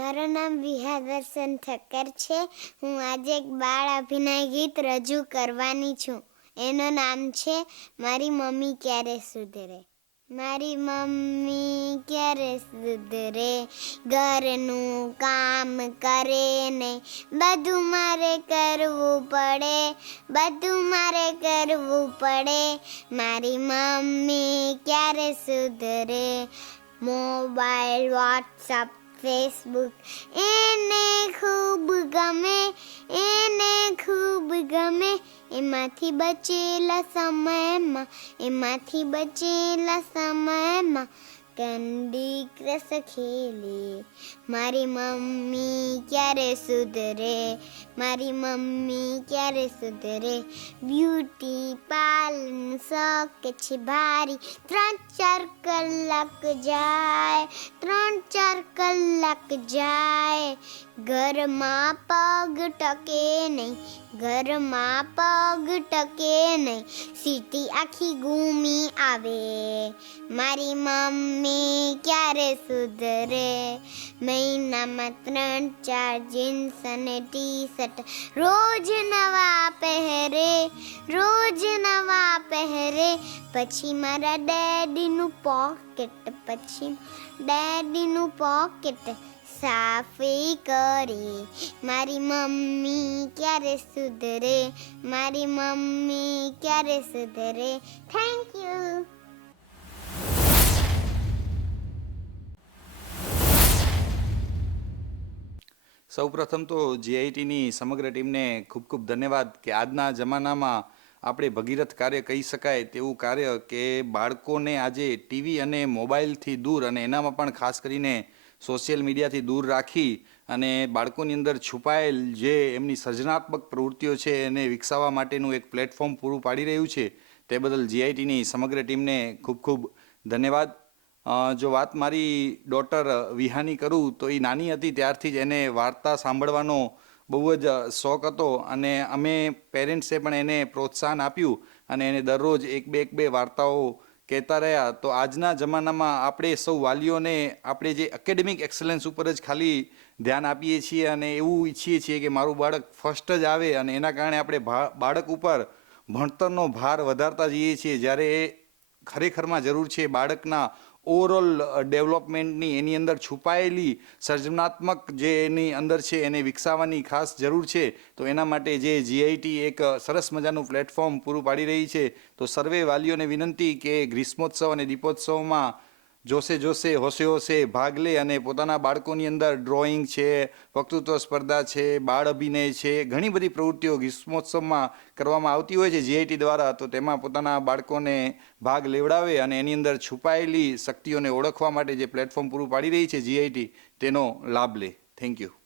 મારું નામ વિહાદર્શન ઠક્કર છે. હું આજે એક બાળ અભિનય ગીત રજૂ કરવાની છું. એનું નામ છે, મારી મમ્મી ક્યારે સુધરે? મારી મમ્મી ક્યારે સુધરે? ઘરનું કામ કરે ને બધું મારે કરવું પડે, બધું મારે કરવું પડે. મારી મમ્મી ક્યારે સુધરે? Mobile, WhatsApp ફેસબુક એને ખૂબ ગમે એને ખૂબ ગમે એમાંથી બચેલા સમયમાં એમાંથી બચેલા સમયમાં કેન્ડી ક્રશ ખેલે. મારી મમ્મી ક્યારે સુધરે? મારી મમ્મી ક્યારે સુધરે? બ્યુટી પાર્લર શોખ છે ભારી. ત્રણ ચાર કલાક જાય, ત્રણ ચાર કલાક જાય. ઘરમાં પગ ટકે નહીં, ઘરમાં પગ ટકે નહીં. સીટી આખી ઘૂમી આવે. મારી મમ્મી ક્યારે સુધરે? મહિનામાં ત્રણ ચાર જીન્સ અને ટી શર્ટ રોજ નવા પહેરે, રોજ નવા પહેરે. પછી મારા ડેડીનું પોકેટ, પછી ડેડીનું પોકેટ સાફી કરી. મારી મમ્મી ક્યારે સુધરે? મારી મમ્મી ક્યારે સુધરે? થેન્ક યુ સૌપ્રથમ તો જીઆઈટીની સમગ્ર ટીમને ખૂબ ખૂબ ધન્યવાદ કે આજના જમાનામાં આપણે ભગીરથ કાર્ય કહી શકાય તેવું કાર્ય કે બાળકોને આજે ટીવી અને મોબાઈલથી દૂર અને એનામાં પણ ખાસ કરીને સોશિયલ મીડિયાથી દૂર રાખી અને બાળકોની અંદર છુપાયેલ જે એમની સર્જનાત્મક પ્રવૃત્તિઓ છે એને વિકસાવવા માટેનું એક પ્લેટફોર્મ પૂરું પાડી રહ્યું છે, તે બદલ જીઆઈટીની સમગ્ર ટીમને ખૂબ ખૂબ ધન્યવાદ. જો વાત મારી ડોટર વિહાની કરું, તો એ નાની હતી ત્યારથી જ એને વાર્તા સાંભળવાનો બહુ જ શોખ હતો અને અમે પેરેન્ટ્સે પણ એને પ્રોત્સાહન આપ્યું અને એને દરરોજ એક બે એક બે વાર્તાઓ કહેતા રહ્યા. તો આજના જમાનામાં આપણે સૌ વાલીઓને આપણે જે એકેડેમિક એક્સલન્સ ઉપર જ ખાલી ધ્યાન આપીએ છીએ અને એવું ઈચ્છીએ છીએ કે મારું બાળક ફર્સ્ટ જ આવે અને એના કારણે આપણે બાળક ઉપર ભણતરનો ભાર વધારતા જઈએ છીએ. જ્યારે એ ખરેખરમાં જરૂર છે બાળકના ઓવરઓલ ડેવલપમેન્ટની એની અંદર છુપાયેલી સર્જનાત્મક જે એની અંદર છે એને વિકસાવવાની ખાસ જરૂર છે, તો એના માટે જે જીઆઈટી એક સરસ મજાનું પ્લેટફોર્મ પૂરું પાડી રહી છે. તો સર્વે વાલીઓને વિનંતી કે ગ્રીષ્મોત્સવ અને દીપોત્સવમાં જોશે જોશે, હોશે હોશે, ભાગ લે અને પોતાના બાળકોની અંદર ડ્રોઈંગ છે, વક્તૃત્વ સ્પર્ધા છે, બાળ અભિનય છે, ઘણી બધી પ્રવૃત્તિઓ ગ્રીષ્મોત્સવમાં કરવામાં આવતી હોય છે જીઆઈટી દ્વારા. તો તેમાં પોતાના બાળકોને ભાગ લેવડાવે અને એની અંદર છુપાયેલી શક્તિઓને ઓળખવા માટે જે પ્લેટફોર્મ પૂરું પાડી રહી છે જીઆઈટી તેનો લાભ લે. Thank you